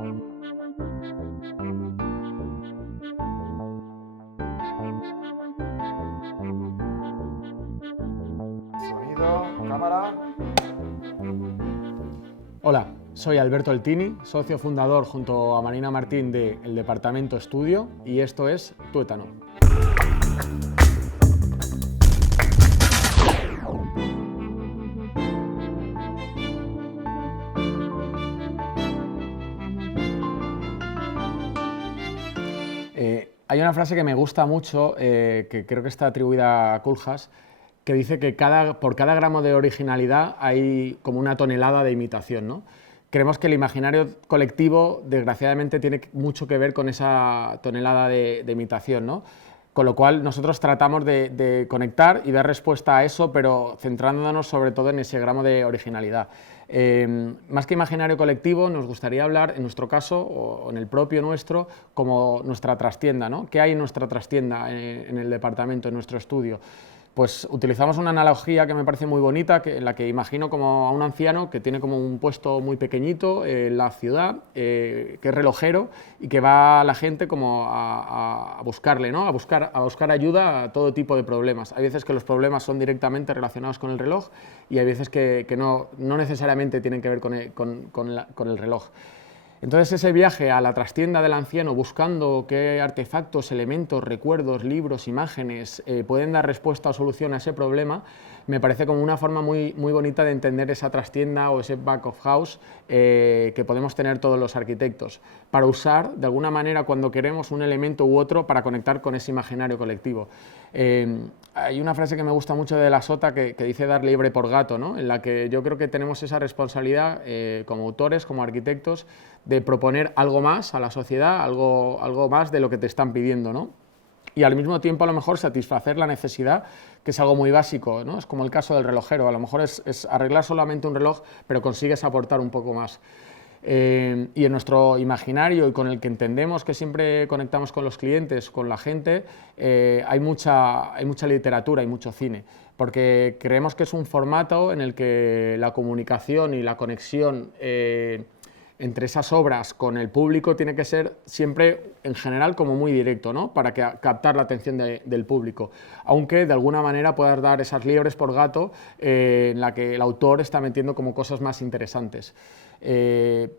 Sonido, cámara. Hola, soy Alberto Altini, socio fundador junto a Marina Martín del Departamento Estudio, y esto es Tuétano. Hay una frase que me gusta mucho, que creo que está atribuida a Koolhaas, que dice que por cada gramo de originalidad hay como una tonelada de imitación, ¿no? Creemos que el imaginario colectivo, desgraciadamente, tiene mucho que ver con esa tonelada de imitación, ¿no? Con lo cual nosotros tratamos de conectar y dar respuesta a eso, pero centrándonos sobre todo en ese gramo de originalidad. Más que imaginario colectivo, nos gustaría hablar, en nuestro caso, o en el propio nuestro, como nuestra trastienda, ¿no? ¿Qué hay en nuestra trastienda, en el departamento, en nuestro estudio? Pues utilizamos una analogía que me parece muy bonita, en la que imagino como a un anciano que tiene como un puesto muy pequeñito en la ciudad, que es relojero y que va a la gente como a buscarle, ¿no? a buscar ayuda a todo tipo de problemas. Hay veces que los problemas son directamente relacionados con el reloj y hay veces que no necesariamente tienen que ver con el reloj. Entonces ese viaje a la trastienda del anciano buscando qué artefactos, elementos, recuerdos, libros, imágenes pueden dar respuesta o solución a ese problema, me parece como una forma muy bonita de entender esa trastienda o ese back of house que podemos tener todos los arquitectos, para usar de alguna manera cuando queremos un elemento u otro para conectar con ese imaginario colectivo. Hay una frase que me gusta mucho de La Sota que dice dar liebre por gato, ¿no? En la que yo creo que tenemos esa responsabilidad como autores, como arquitectos, de proponer algo más a la sociedad, algo más de lo que te están pidiendo, ¿no? Y al mismo tiempo a lo mejor satisfacer la necesidad, que es algo muy básico, ¿no? Es como el caso del relojero, a lo mejor es arreglar solamente un reloj, pero consigues aportar un poco más. Y en nuestro imaginario y con el que entendemos que siempre conectamos con los clientes, con la gente, hay mucha literatura y mucho cine, porque creemos que es un formato en el que la comunicación y la conexión entre esas obras con el público tiene que ser siempre, en general, como muy directo, ¿no? Para captar la atención del público, aunque de alguna manera puedas dar esas liebres por gato en la que el autor está metiendo como cosas más interesantes.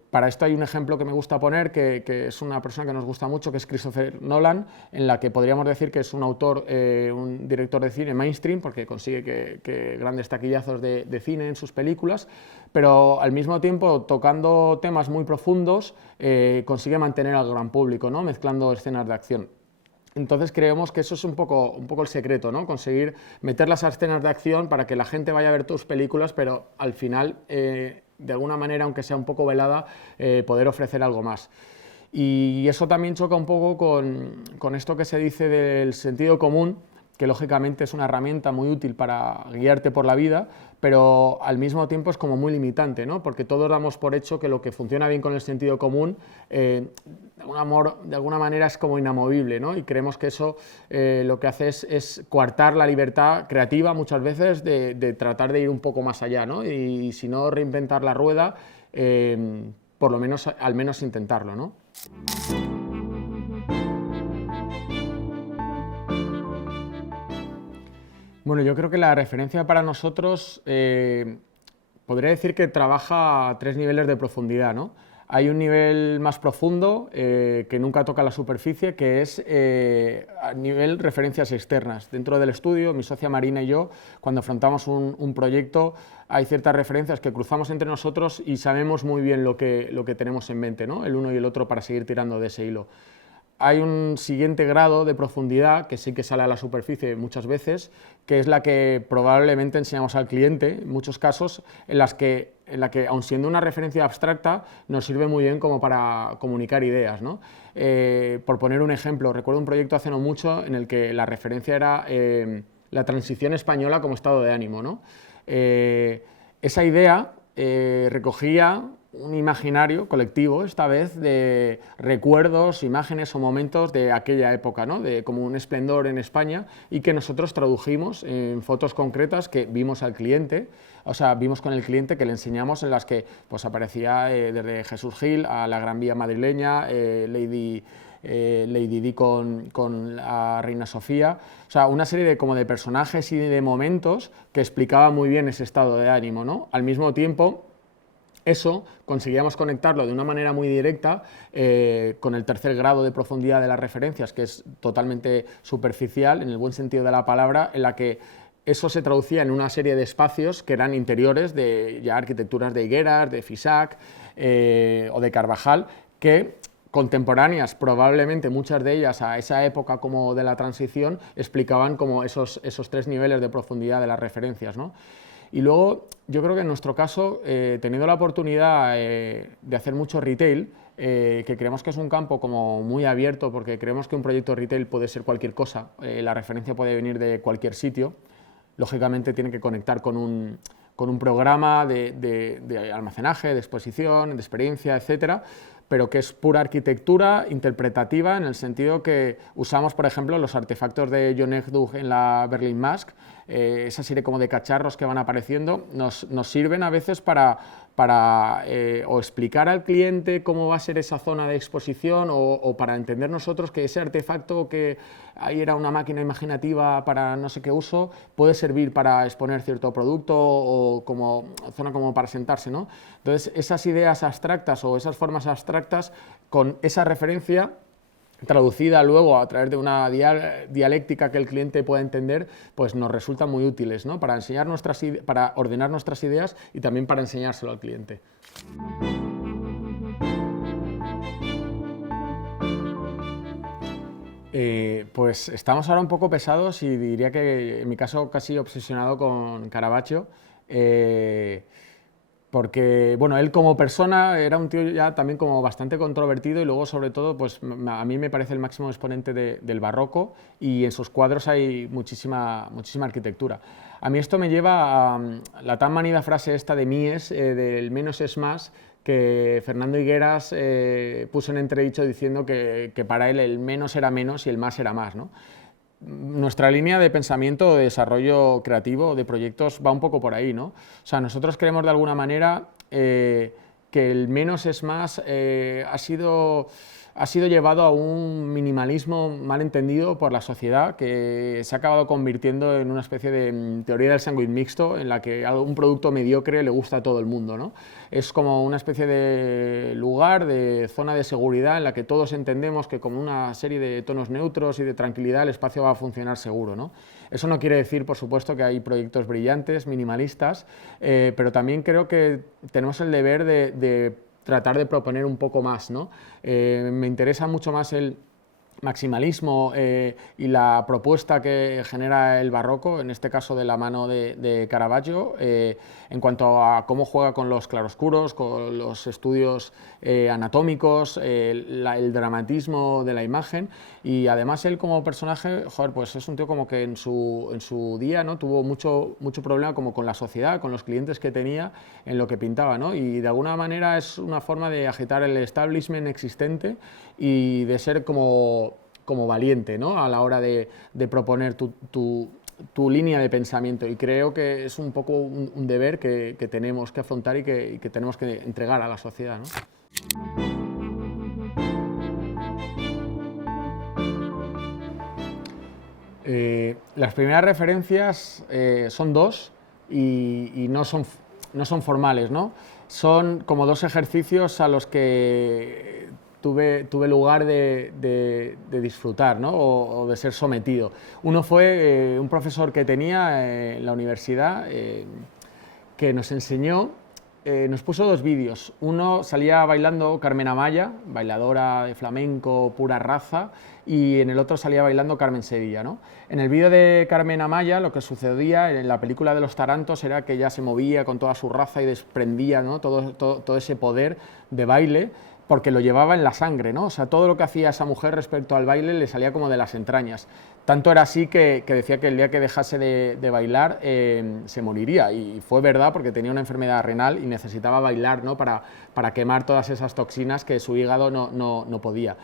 Para esto hay un ejemplo que me gusta poner, que es una persona que nos gusta mucho, que es Christopher Nolan, en la que podríamos decir que es un autor, un director de cine mainstream, porque consigue que grandes taquillazos de cine en sus películas, pero al mismo tiempo, tocando temas muy profundos, consigue mantener al gran público, ¿no? Mezclando escenas de acción. Entonces creemos que eso es un poco el secreto, ¿no? Conseguir meter las escenas de acción para que la gente vaya a ver tus películas, pero al final, de alguna manera, aunque sea un poco velada, poder ofrecer algo más. Y eso también choca un poco con esto que se dice del sentido común, que lógicamente es una herramienta muy útil para guiarte por la vida, pero al mismo tiempo es como muy limitante, ¿no? Porque todos damos por hecho que lo que funciona bien con el sentido común, de alguna manera es como inamovible, ¿no? Y creemos que eso lo que hace es coartar la libertad creativa muchas veces de tratar de ir un poco más allá, ¿no? Y si no reinventar la rueda, por lo menos, al menos intentarlo, ¿no? Bueno, yo creo que la referencia para nosotros podría decir que trabaja a 3 niveles de profundidad, ¿no? Hay un nivel más profundo que nunca toca la superficie, que es a nivel referencias externas. Dentro del estudio, mi socia Marina y yo, cuando afrontamos un proyecto, hay ciertas referencias que cruzamos entre nosotros y sabemos muy bien lo que tenemos en mente, ¿no? El uno y el otro, para seguir tirando de ese hilo. Hay un siguiente grado de profundidad que sí que sale a la superficie muchas veces, que es la que probablemente enseñamos al cliente, en muchos casos, en la que, aun siendo una referencia abstracta, nos sirve muy bien como para comunicar ideas, ¿no? Por poner un ejemplo, recuerdo un proyecto hace no mucho en el que la referencia era la transición española como estado de ánimo, ¿no? Esa idea recogía un imaginario colectivo, esta vez, de recuerdos, imágenes o momentos de aquella época, ¿no? De como un esplendor en España, y que nosotros tradujimos en fotos concretas que vimos al cliente, o sea, vimos con el cliente, que le enseñamos, en las que pues, aparecía desde Jesús Gil a la Gran Vía madrileña, Lady Di con la Reina Sofía, o sea, una serie de, como de personajes y de momentos que explicaban muy bien ese estado de ánimo, ¿no? Al mismo tiempo, eso conseguíamos conectarlo de una manera muy directa con el tercer grado de profundidad de las referencias, que es totalmente superficial, en el buen sentido de la palabra, en la que eso se traducía en una serie de espacios que eran interiores de ya arquitecturas de Higueras, de Fisac o de Carvajal, que contemporáneas, probablemente muchas de ellas a esa época como de la transición, explicaban como esos tres niveles de profundidad de las referencias, ¿no? Y luego, yo creo que en nuestro caso, teniendo la oportunidad de hacer mucho retail, que creemos que es un campo como muy abierto, porque creemos que un proyecto retail puede ser cualquier cosa, la referencia puede venir de cualquier sitio, lógicamente tiene que conectar con un programa de almacenaje, de exposición, de experiencia, etcétera, pero que es pura arquitectura interpretativa, en el sentido que usamos, por ejemplo, los artefactos de John Egdug en la Berlin Mask, esa serie como de cacharros que van apareciendo, nos sirven a veces para o explicar al cliente cómo va a ser esa zona de exposición, o para entender nosotros que ese artefacto, que ahí era una máquina imaginativa para no sé qué uso, puede servir para exponer cierto producto o como zona como para sentarse, ¿no? Entonces, esas ideas abstractas o esas formas abstractas, con esa referencia traducida luego a través de una dialéctica que el cliente pueda entender, pues nos resultan muy útiles, ¿no? Para enseñar para ordenar nuestras ideas y también para enseñárselo al cliente. Pues estamos ahora un poco pesados, y diría que en mi caso casi obsesionado con Caravaggio, porque, bueno, él como persona era un tío ya también como bastante controvertido, y luego, sobre todo, pues a mí me parece el máximo exponente del barroco, y en sus cuadros hay muchísima arquitectura. A mí esto me lleva a la tan manida frase esta de Mies, del menos es más, que Fernando Higueras puso en entredicho diciendo que para él el menos era menos y el más era más, ¿no? Nuestra línea de pensamiento, de desarrollo creativo, de proyectos, va un poco por ahí, ¿no? O sea, nosotros creemos de alguna manera que el menos es más ha sido llevado a un minimalismo mal entendido por la sociedad, que se ha acabado convirtiendo en una especie de teoría del sándwich mixto, en la que un producto mediocre le gusta a todo el mundo, ¿no? Es como una especie de lugar, de zona de seguridad, en la que todos entendemos que, como una serie de tonos neutros y de tranquilidad, el espacio va a funcionar seguro, ¿no? Eso no quiere decir, por supuesto, que hay proyectos brillantes, minimalistas, pero también creo que tenemos el deber de tratar de proponer un poco más, ¿no? Me interesa mucho más el maximalismo y la propuesta que genera el barroco, en este caso de la mano de Caravaggio, en cuanto a cómo juega con los claroscuros, con los estudios anatómicos, el dramatismo de la imagen, y además él como personaje, joder, pues es un tío como que en su día, ¿no?, tuvo mucho problema como con la sociedad, con los clientes que tenía en lo que pintaba, ¿no? Y de alguna manera es una forma de agitar el establishment existente y de ser como valiente, ¿no?, a la hora de proponer tu línea de pensamiento, y creo que es un poco un deber que tenemos que afrontar y que tenemos que entregar a la sociedad, ¿no? Las primeras referencias son dos, y no son formales, ¿no? Son como dos ejercicios a los que tuve lugar de disfrutar, ¿no?, o de ser sometido. Uno fue un profesor que tenía en la universidad, que nos enseñó, nos puso dos vídeos. Uno salía bailando Carmen Amaya, bailadora de flamenco pura raza, y en el otro salía bailando Carmen Sevilla, ¿no? En el vídeo de Carmen Amaya, lo que sucedía en la película de los Tarantos era que ella se movía con toda su raza y desprendía, ¿no?, todo ese poder de baile, porque lo llevaba en la sangre, ¿no? O sea, todo lo que hacía esa mujer respecto al baile le salía como de las entrañas. Tanto era así que decía que el día que dejase de bailar se moriría, y fue verdad, porque tenía una enfermedad renal y necesitaba bailar, ¿no? para quemar todas esas toxinas que su hígado no podía.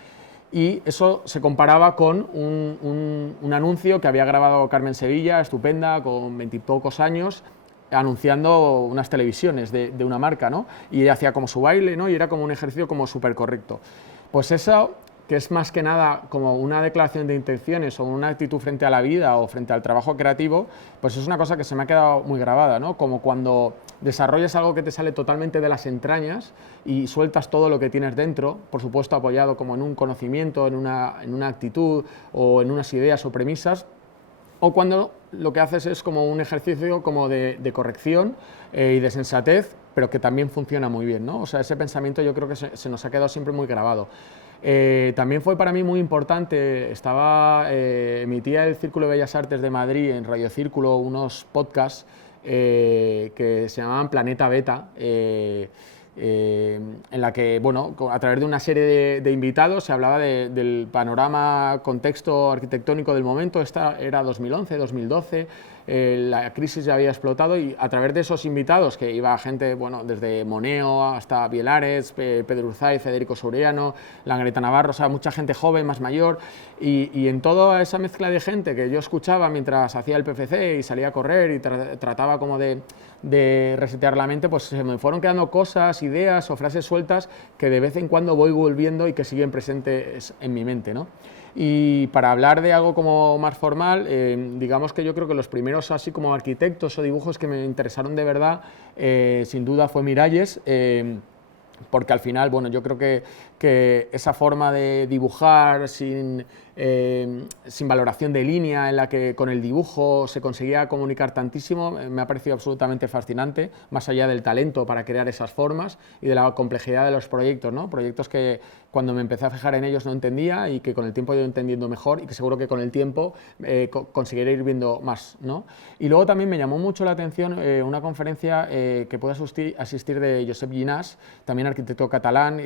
Y eso se comparaba con un anuncio que había grabado Carmen Sevilla, estupenda, con 20 y pocos años, anunciando unas televisiones de una marca, ¿no? Y ella hacía como su baile, ¿no? Y era como un ejercicio como súper correcto. Pues eso, que es más que nada como una declaración de intenciones o una actitud frente a la vida o frente al trabajo creativo, pues es una cosa que se me ha quedado muy grabada, ¿no? Como cuando desarrollas algo que te sale totalmente de las entrañas y sueltas todo lo que tienes dentro, por supuesto apoyado como en un conocimiento, en una actitud o en unas ideas o premisas, o cuando lo que haces es como un ejercicio como de corrección y de sensatez, pero que también funciona muy bien, ¿no? O sea, ese pensamiento yo creo que se nos ha quedado siempre muy grabado. También fue para mí muy importante, emitía el Círculo de Bellas Artes de Madrid en Radio Círculo unos podcasts que se llamaban Planeta Beta, en la que, bueno, a través de una serie de invitados se hablaba del panorama, contexto arquitectónico del momento. Esta era 2011, 2012, la crisis ya había explotado, y a través de esos invitados, que iba gente, bueno, desde Moneo hasta Vielares, Pedro Urzay, Federico Soriano, Langreta Navarro, o sea, mucha gente joven, más mayor, y en toda esa mezcla de gente que yo escuchaba mientras hacía el PFC y salía a correr y trataba como de resetear la mente, pues se me fueron quedando cosas, ideas o frases sueltas que de vez en cuando voy volviendo y que siguen presentes en mi mente, ¿no? Y para hablar de algo como más formal, digamos que yo creo que los primeros así como arquitectos o dibujos que me interesaron de verdad, sin duda fue Miralles, porque al final, bueno, yo creo que esa forma de dibujar sin valoración de línea, en la que con el dibujo se conseguía comunicar tantísimo, me ha parecido absolutamente fascinante, más allá del talento para crear esas formas y de la complejidad de los proyectos, ¿no? Proyectos que cuando me empecé a fijar en ellos no entendía, y que con el tiempo he ido entendiendo mejor, y que seguro que con el tiempo conseguiré ir viendo más, ¿no? Y luego también me llamó mucho la atención una conferencia que pude asistir de Josep Llinàs, también arquitecto catalán,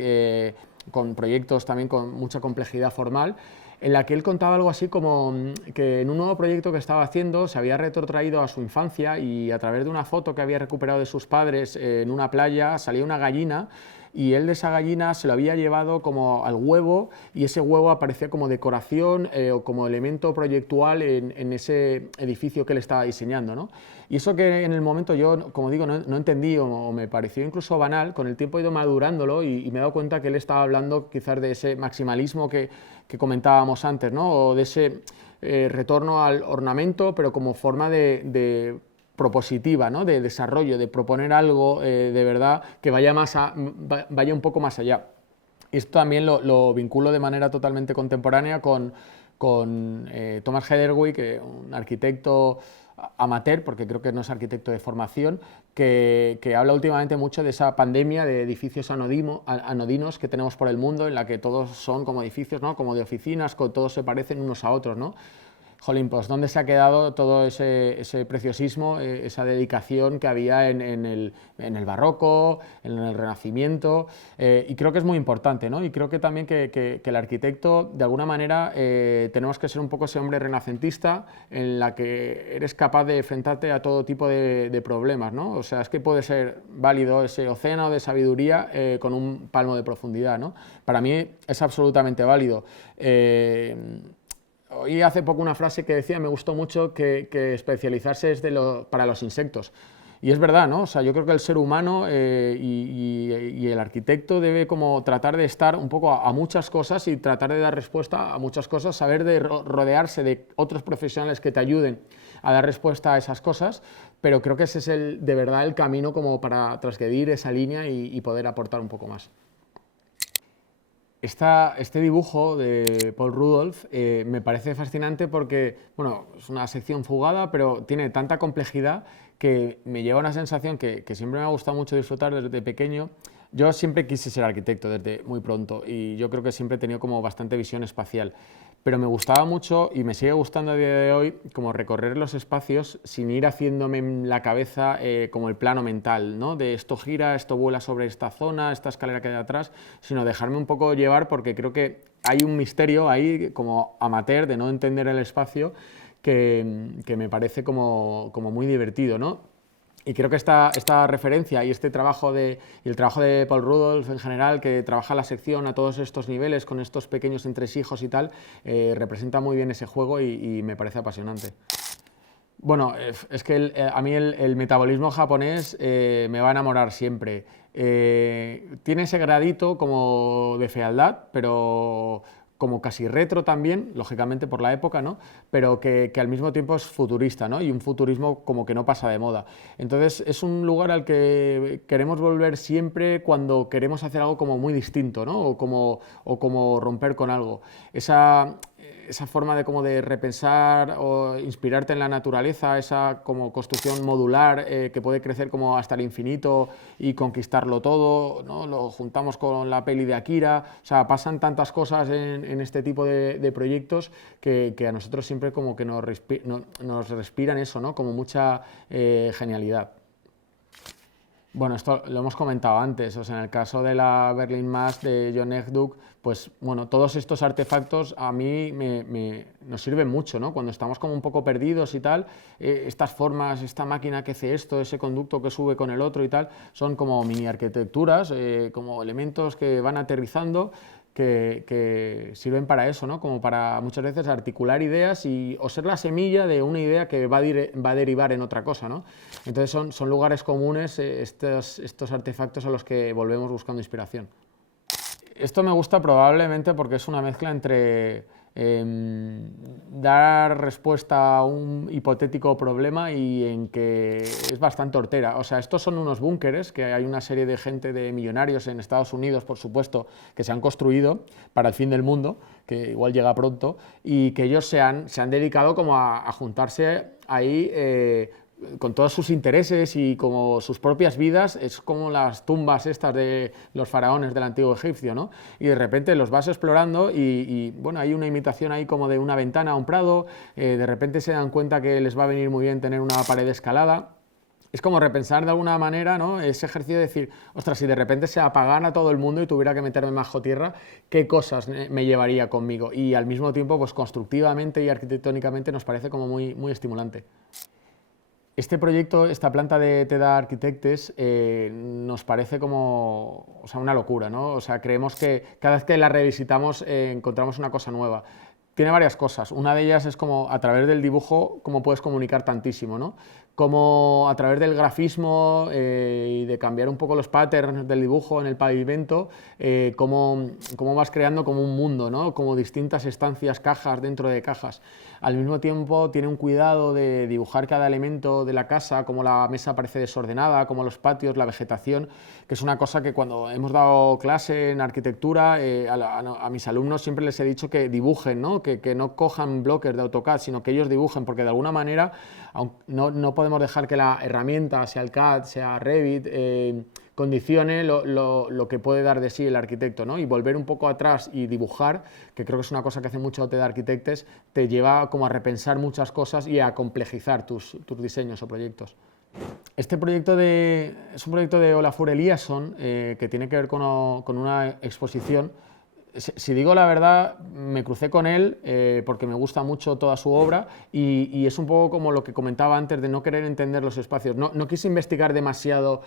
con proyectos también con mucha complejidad formal, en la que él contaba algo así como que en un nuevo proyecto que estaba haciendo se había retrotraído a su infancia, y a través de una foto que había recuperado de sus padres en una playa salía una gallina, y él de esa gallina se lo había llevado como al huevo, y ese huevo aparecía como decoración o como elemento proyectual en ese edificio que él estaba diseñando, ¿no? Y eso que en el momento yo, como digo, no entendí, o me pareció incluso banal, con el tiempo he ido madurándolo y me he dado cuenta que él estaba hablando quizás de ese maximalismo que comentábamos antes, ¿no? O de ese retorno al ornamento, pero como forma de propositiva, ¿no? De desarrollo, de proponer algo de verdad que vaya un poco más allá. Y esto también lo vinculo de manera totalmente contemporánea con Thomas Heatherwick, un arquitecto amateur, porque creo que no es arquitecto de formación, que habla últimamente mucho de esa pandemia de edificios anodinos que tenemos por el mundo, en la que todos son como edificios, ¿no? Como de oficinas, todos se parecen unos a otros, ¿no? Jolín, pues ¿dónde se ha quedado todo ese preciosismo, esa dedicación que había en el barroco, en el Renacimiento? Y creo que es muy importante, ¿no? Y creo que también que el arquitecto, de alguna manera, tenemos que ser un poco ese hombre renacentista en la que eres capaz de enfrentarte a todo tipo de problemas, ¿no? O sea, es que puede ser válido ese océano de sabiduría con un palmo de profundidad, ¿no? Para mí es absolutamente válido. Oí hace poco una frase que decía, me gustó mucho, que especializarse es para los insectos. Y es verdad, ¿no? O sea, yo creo que el ser humano y el arquitecto debe como tratar de estar un poco a muchas cosas y tratar de dar respuesta a muchas cosas, saber de rodearse de otros profesionales que te ayuden a dar respuesta a esas cosas, pero creo que ese es de verdad el camino como para transgredir esa línea y poder aportar un poco más. Este dibujo de Paul Rudolph me parece fascinante porque, bueno, es una sección fugada, pero tiene tanta complejidad que me lleva una sensación que siempre me ha gustado mucho disfrutar desde pequeño, Yo siempre quise ser arquitecto desde muy pronto y yo creo que siempre he tenido como bastante visión espacial, pero me gustaba mucho y me sigue gustando a día de hoy como recorrer los espacios sin ir haciéndome en la cabeza como el plano mental, ¿no? De esto gira, esto vuela sobre esta zona, esta escalera que hay atrás, sino dejarme un poco llevar porque creo que hay un misterio ahí como amateur de no entender el espacio que me parece como muy divertido, ¿no? Y creo que esta referencia y este trabajo y el trabajo de Paul Rudolph en general, que trabaja la sección a todos estos niveles, con estos pequeños entresijos y tal, representa muy bien ese juego y me parece apasionante. Bueno, es que a mí el metabolismo japonés me va a enamorar siempre. Tiene ese gradito como de fealdad, pero como casi retro también, lógicamente por la época, ¿no? Pero que al mismo tiempo es futurista, ¿no? Y un futurismo como que no pasa de moda. Entonces es un lugar al que queremos volver siempre cuando queremos hacer algo como muy distinto, ¿no? O como romper con algo. Esa forma de como de repensar o inspirarte en la naturaleza, esa como construcción modular que puede crecer como hasta el infinito y conquistarlo todo, ¿no? Lo juntamos con la peli de Akira, o sea, pasan tantas cosas en este tipo de proyectos que a nosotros siempre como que nos respiran eso, ¿no? Como mucha genialidad. Bueno, esto lo hemos comentado antes, o sea, en el caso de la Berlin Mass de John Eckduk, pues bueno, todos estos artefactos a mí nos sirven mucho, ¿no? Cuando estamos como un poco perdidos y tal, estas formas, esta máquina que hace esto, ese conducto que sube con el otro y tal, son como mini arquitecturas, como elementos que van aterrizando que sirven para eso, ¿no? Como para muchas veces articular ideas o ser la semilla de una idea que va a derivar en otra cosa, ¿no? Entonces son lugares comunes estos artefactos a los que volvemos buscando inspiración. Esto me gusta probablemente porque es una mezcla entre dar respuesta a un hipotético problema y en que es bastante hortera. O sea, estos son unos búnkeres que hay una serie de gente, de millonarios en Estados Unidos, por supuesto, que se han construido para el fin del mundo, que igual llega pronto, y que ellos se han dedicado como a juntarse ahí con todos sus intereses y como sus propias vidas, es como las tumbas estas de los faraones del antiguo egipcio, ¿no? Y de repente los vas explorando y bueno, hay una imitación ahí como de una ventana a un prado, de repente se dan cuenta que les va a venir muy bien tener una pared escalada. Es como repensar de alguna manera, ¿no? Ese ejercicio de decir, ostras, si de repente se apagara todo el mundo y tuviera que meterme bajo tierra, ¿qué cosas me llevaría conmigo? Y al mismo tiempo, pues constructivamente y arquitectónicamente nos parece como muy, muy estimulante. Este proyecto, esta planta de TEDA Architectes, nos parece como, o sea, una locura, ¿no? O sea, creemos que cada vez que la revisitamos encontramos una cosa nueva. Tiene varias cosas. Una de ellas es como a través del dibujo cómo puedes comunicar tantísimo, ¿no? Como a través del grafismo y de cambiar un poco los patterns del dibujo en el pavimento, cómo vas creando como un mundo, ¿no? Como distintas estancias, cajas dentro de cajas. Al mismo tiempo tiene un cuidado de dibujar cada elemento de la casa, como la mesa parece desordenada, como los patios, la vegetación, que es una cosa que cuando hemos dado clase en arquitectura, a mis alumnos siempre les he dicho que dibujen, ¿no? Que no cojan bloques de AutoCAD, sino que ellos dibujen, porque de alguna manera no podemos dejar que la herramienta, sea el CAD, sea Revit, condicione lo que puede dar de sí el arquitecto, ¿no? Y volver un poco atrás y dibujar, que creo que es una cosa que hace mucho TED Architectes, te lleva como a repensar muchas cosas y a complejizar tus diseños o proyectos. Este proyecto es un proyecto de Olafur Eliasson que tiene que ver con una exposición. Si digo la verdad, me crucé con él porque me gusta mucho toda su obra y es un poco como lo que comentaba antes de no querer entender los espacios. No quise investigar demasiado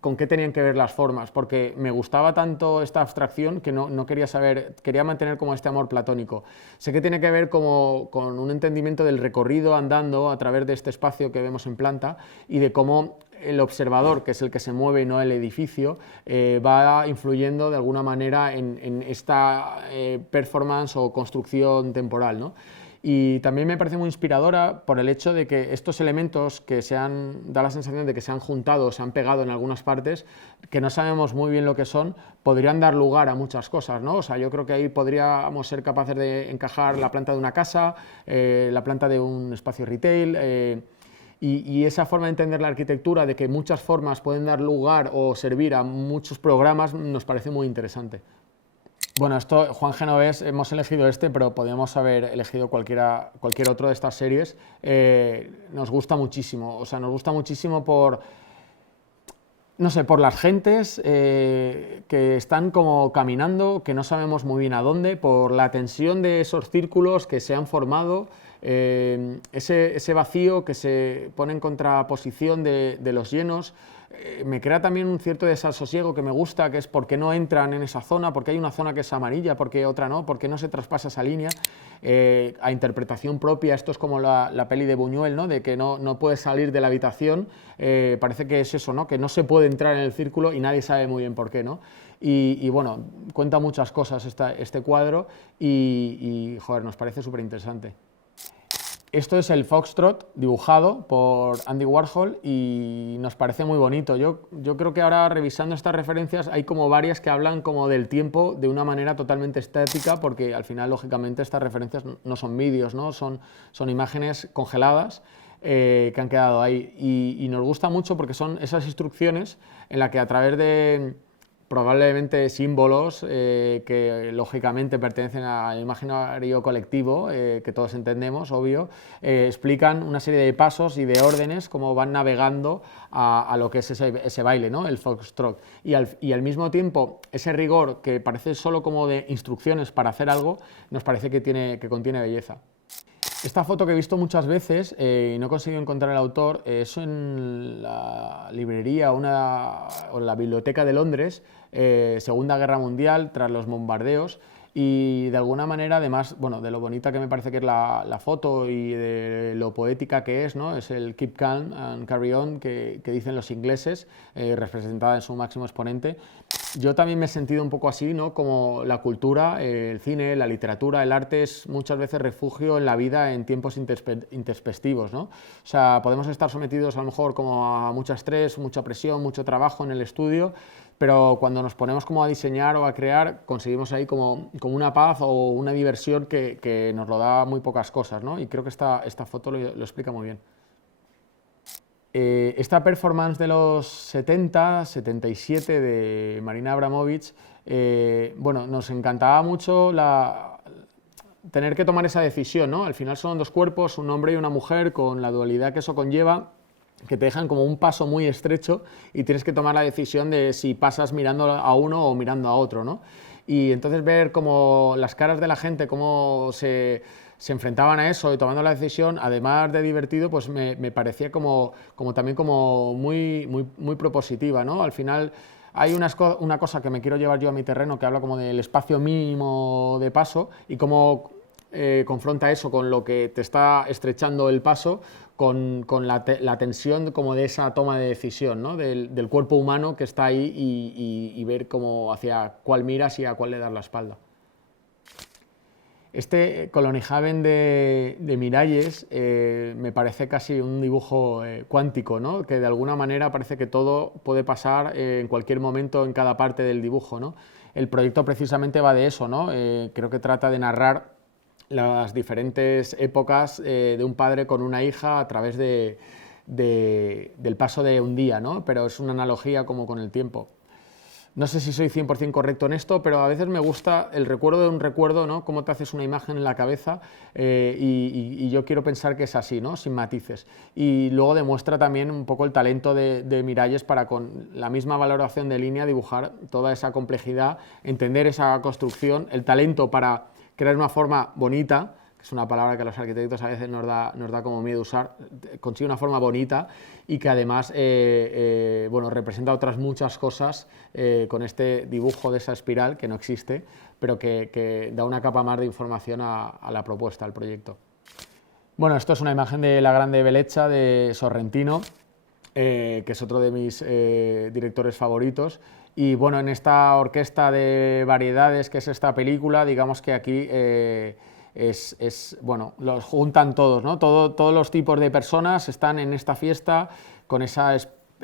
con qué tenían que ver las formas, porque me gustaba tanto esta abstracción que no quería saber, quería mantener como este amor platónico. Sé que tiene que ver como con un entendimiento del recorrido andando a través de este espacio que vemos en planta y de cómo el observador, que es el que se mueve y no el edificio, va influyendo de alguna manera en esta performance o construcción temporal, ¿no? Y también me parece muy inspiradora por el hecho de que estos elementos que da la sensación de que se han juntado, se han pegado en algunas partes, que no sabemos muy bien lo que son, podrían dar lugar a muchas cosas, ¿no? O sea, yo creo que ahí podríamos ser capaces de encajar la planta de una casa, la planta de un espacio retail, Y esa forma de entender la arquitectura, de que muchas formas pueden dar lugar o servir a muchos programas, nos parece muy interesante. Bueno, esto, Juan Genovés, hemos elegido este, pero podríamos haber elegido cualquier otro de estas series. Nos gusta muchísimo, o sea, nos gusta muchísimo por, no sé, por las gentes que están como caminando, que no sabemos muy bien a dónde, por la tensión de esos círculos que se han formado, ese vacío que se pone en contraposición de los llenos. Me crea también un cierto desasosiego que me gusta, que es por qué no entran en esa zona, por qué hay una zona que es amarilla, por qué otra no, por qué no se traspasa esa línea. A interpretación propia, esto es como la peli de Buñuel, ¿no? De que no puedes salir de la habitación, parece que es eso, ¿no? Que no se puede entrar en el círculo y nadie sabe muy bien por qué, ¿no? Y bueno, cuenta muchas cosas este cuadro y joder, nos parece súper interesante. Esto es el Foxtrot dibujado por Andy Warhol y nos parece muy bonito. Yo creo que ahora, revisando estas referencias, hay como varias que hablan como del tiempo de una manera totalmente estática, porque al final, lógicamente, estas referencias no son vídeos, ¿no? Son imágenes congeladas que han quedado ahí. Y nos gusta mucho porque son esas instrucciones en las que a través de probablemente símbolos que lógicamente pertenecen al imaginario colectivo, que todos entendemos, obvio, explican una serie de pasos y de órdenes, cómo van navegando a lo que es ese baile, ¿no? El foxtrot. Y al mismo tiempo, ese rigor que parece solo como de instrucciones para hacer algo, nos parece que contiene belleza. Esta foto que he visto muchas veces y no he conseguido encontrar el autor, es en la librería o en la biblioteca de Londres, Segunda Guerra Mundial, tras los bombardeos, y de alguna manera, además, bueno, de lo bonita que me parece que es la foto y de lo poética que es, ¿no? Es el Keep Calm and Carry On que dicen los ingleses, representada en su máximo exponente. Yo también me he sentido un poco así, ¿no? Como la cultura, el cine, la literatura, el arte es muchas veces refugio en la vida en tiempos introspectivos, ¿no? O sea, podemos estar sometidos a lo mejor como a mucho estrés, mucha presión, mucho trabajo en el estudio, pero cuando nos ponemos como a diseñar o a crear, conseguimos ahí como una paz o una diversión que nos lo da muy pocas cosas, ¿no? Y creo que esta foto lo explica muy bien. Esta performance de los 70, 77 de Marina Abramovic, bueno, nos encantaba mucho tener que tomar esa decisión, ¿no? Al final son dos cuerpos, un hombre y una mujer, con la dualidad que eso conlleva, que te dejan como un paso muy estrecho y tienes que tomar la decisión de si pasas mirando a uno o mirando a otro, ¿no? Y entonces ver como las caras de la gente, cómo se enfrentaban a eso y tomando la decisión, además de divertido, pues me parecía también como muy propositiva, ¿no? Al final hay una cosa que me quiero llevar yo a mi terreno, que habla como del espacio mínimo de paso y cómo confronta eso con lo que te está estrechando el paso, con la tensión como de esa toma de decisión, ¿no? del cuerpo humano que está ahí y ver cómo hacia cuál miras y a cuál le das la espalda. Este Kolonihaven de Miralles me parece casi un dibujo cuántico, ¿no? Que de alguna manera parece que todo puede pasar en cualquier momento en cada parte del dibujo, ¿no? El proyecto precisamente va de eso, ¿no? Creo que trata de narrar las diferentes épocas de un padre con una hija a través del paso de un día, ¿no? Pero es una analogía como con el tiempo. No sé si soy 100% correcto en esto, pero a veces me gusta el recuerdo de un recuerdo, ¿no? Cómo te haces una imagen en la cabeza y yo quiero pensar que es así, ¿no? Sin matices. Y luego demuestra también un poco el talento de Miralles para, con la misma valoración de línea, dibujar toda esa complejidad, entender esa construcción, el talento para crear una forma bonita, que es una palabra que a los arquitectos a veces nos da como miedo usar, consigue una forma bonita y que además bueno, representa otras muchas cosas con este dibujo de esa espiral que no existe, pero que da una capa más de información a la propuesta, al proyecto. Bueno, esto es una imagen de La Grande Bellezza de Sorrentino, que es otro de mis directores favoritos. Y bueno, en esta orquesta de variedades que es esta película, digamos que aquí bueno, los juntan todos, ¿no? Todos los tipos de personas están en esta fiesta con ese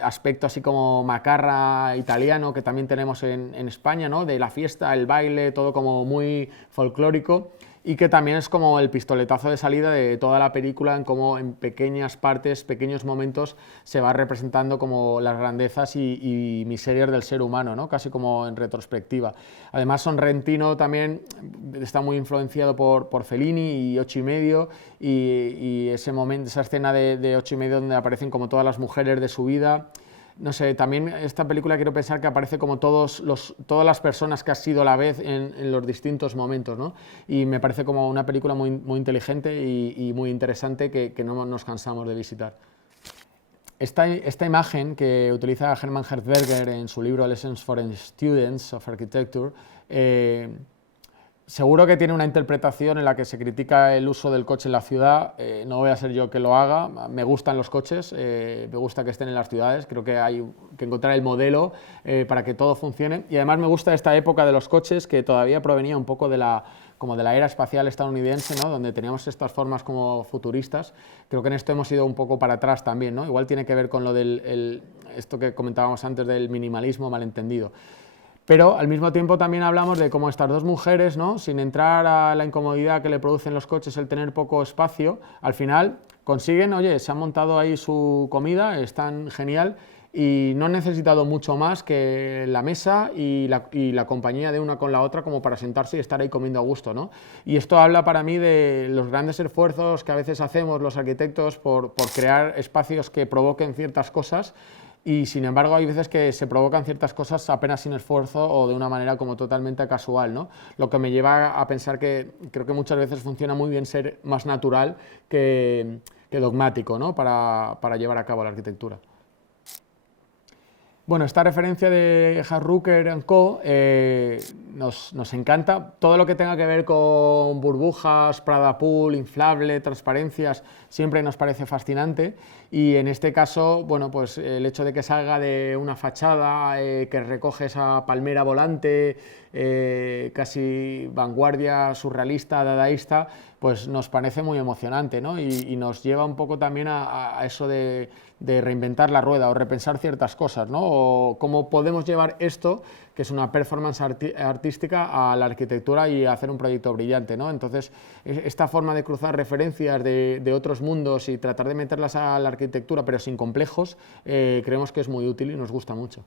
aspecto así como macarra italiano que también tenemos en España, ¿no? De la fiesta, el baile, todo como muy folclórico. y que también es como el pistoletazo de salida de toda la película, en cómo en pequeñas partes, pequeños momentos, se va representando como las grandezas y miserias del ser humano, ¿no? Casi como en retrospectiva. Además, Sorrentino también está muy influenciado por Fellini y Ocho y Medio, y ese momento, esa escena de Ocho y Medio donde aparecen como todas las mujeres de su vida. No sé, también esta película quiero pensar que aparece como todas las personas que has sido a la vez en los distintos momentos, ¿no? Y me parece como una película muy, muy inteligente y muy interesante que no nos cansamos de visitar. Esta imagen que utiliza Hermann Hertzberger en su libro Lessons for Students of Architecture, seguro que tiene una interpretación en la que se critica el uso del coche en la ciudad. No voy a ser yo que lo haga, me gustan los coches, me gusta que estén en las ciudades, creo que hay que encontrar el modelo para que todo funcione, y además me gusta esta época de los coches que todavía provenía un poco como de la era espacial estadounidense, ¿no? Donde teníamos estas formas como futuristas. Creo que en esto hemos ido un poco para atrás también, ¿no? Igual tiene que ver con lo esto que comentábamos antes del minimalismo malentendido. Pero al mismo tiempo también hablamos de cómo estas dos mujeres, ¿no? Sin entrar a la incomodidad que le producen los coches el tener poco espacio, al final consiguen, oye, se han montado ahí su comida, están genial, y no han necesitado mucho más que la mesa y la compañía de una con la otra como para sentarse y estar ahí comiendo a gusto, ¿no? Y esto habla para mí de los grandes esfuerzos que a veces hacemos los arquitectos por crear espacios que provoquen ciertas cosas, y sin embargo hay veces que se provocan ciertas cosas apenas sin esfuerzo o de una manera como totalmente casual, ¿no? Lo que me lleva a pensar que creo que muchas veces funciona muy bien ser más natural que dogmático, ¿no? para llevar a cabo la arquitectura. Bueno, esta referencia de Hardrucker & Co. Nos encanta. Todo lo que tenga que ver con burbujas, Prada Pool, inflable, transparencias, siempre nos parece fascinante. Y en este caso, bueno, pues el hecho de que salga de una fachada que recoge esa palmera volante, casi vanguardia, surrealista, dadaísta, pues nos parece muy emocionante, ¿no? Y nos lleva un poco también a eso de reinventar la rueda o repensar ciertas cosas, ¿no? O cómo podemos llevar esto, que es una performance artística, a la arquitectura y hacer un proyecto brillante, ¿no? Entonces, esta forma de cruzar referencias de otros mundos y tratar de meterlas a la arquitectura, pero sin complejos, creemos que es muy útil y nos gusta mucho.